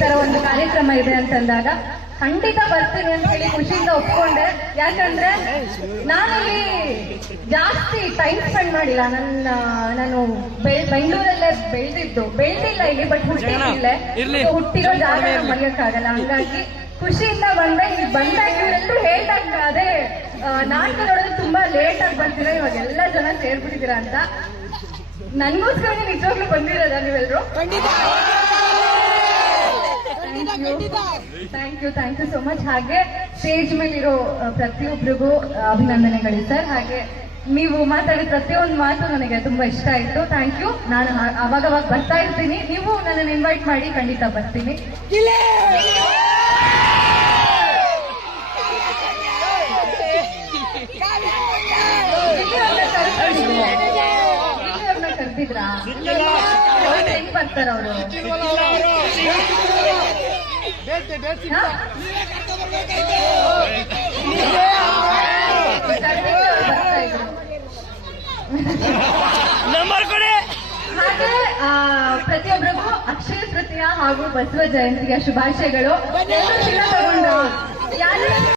ತರ ಒಂದು ಕಾರ್ಯಕ್ರಮ ಇದೆ ಅಂತಂದಾಗ ಖಂಡಿತ ಬರ್ತೀನಿ ಅಂತ ಹೇಳಿ ಖುಷಿಯಿಂದ ಒಪ್ಕೊಂಡೆ. ಯಾಕಂದ್ರೆ ನಾನಲ್ಲಿ ಜಾಸ್ತಿ ಟೈಮ್ ಸ್ಪೆಂಡ್ ಮಾಡಿಲ್ಲ. ನಾನು ಬೆಂಗಳೂರಲ್ಲೇ ಬೆಳೆದಿಲ್ಲ ಇಲ್ಲಿ, ಬಟ್ ಹುಟ್ಟಿಲ್ಲೇ, ಹುಟ್ಟಿರೋ ಜಾಗ ಮರೆಯಕ್ಕಾಗಲ್ಲ. ಹಂಗಾಗಿ ಖುಷಿಯಿಂದ ಬಂದೆ. ಇಲ್ಲಿ ಬಂದಾಗ ಇವರೆಲ್ಲರೂ ಹೇಳ್ದಾಗ ಅದೇ ನಾಟಕ ನೋಡೋದು ತುಂಬಾ ಲೇಟ್ ಆಗಿ ಬರ್ತೀರಾ, ಇವಾಗ ಎಲ್ಲ ಜನ ಸೇರ್ಬಿಟ್ಟಿದ್ದೀರಾ ಅಂತ. ನನ್ಗೋಸ್ಕರ ನಿಜವಾಗ್ಲೂ ಬಂದಿರೋದ ನೀವೆಲ್ಲರೂ? Thank you so much. ಹಾಗೆ ಸ್ಟೇಜ್ ಮೇಲಿರೋ ಪ್ರತಿಯೊಬ್ಬರಿಗೂ ಅಭಿನಂದನೆಗಳು ಸರ್. ಹಾಗೆ ನೀವು ಮಾತಾಡಿದ ಪ್ರತಿಯೊಂದು ಮಾತು ನನಗೆ ತುಂಬಾ ಇಷ್ಟ ಆಯ್ತು. Thank you. ನಾನು ಅವಾಗವಾಗ ಬರ್ತಾ ಇರ್ತೀನಿ, ನೀವು ನನ್ನನ್ನು ಇನ್ವೈಟ್ ಮಾಡಿ, ಖಂಡಿತ ಬರ್ತೀನಿ. ಕರ್ದಿದ್ರಾ? ಹೆಂಗ್ ಬರ್ತಾರ ಅವರು? ಹಾಗೆ ಪ್ರತಿಯೊಬ್ಬರಿಗೂ ಅಕ್ಷಯ ತೃತೀಯ ಹಾಗೂ ಬಸವ ಜಯಂತಿಯ ಶುಭಾಶಯಗಳು. ತಗೊಂಡ್ರು ಯಾರು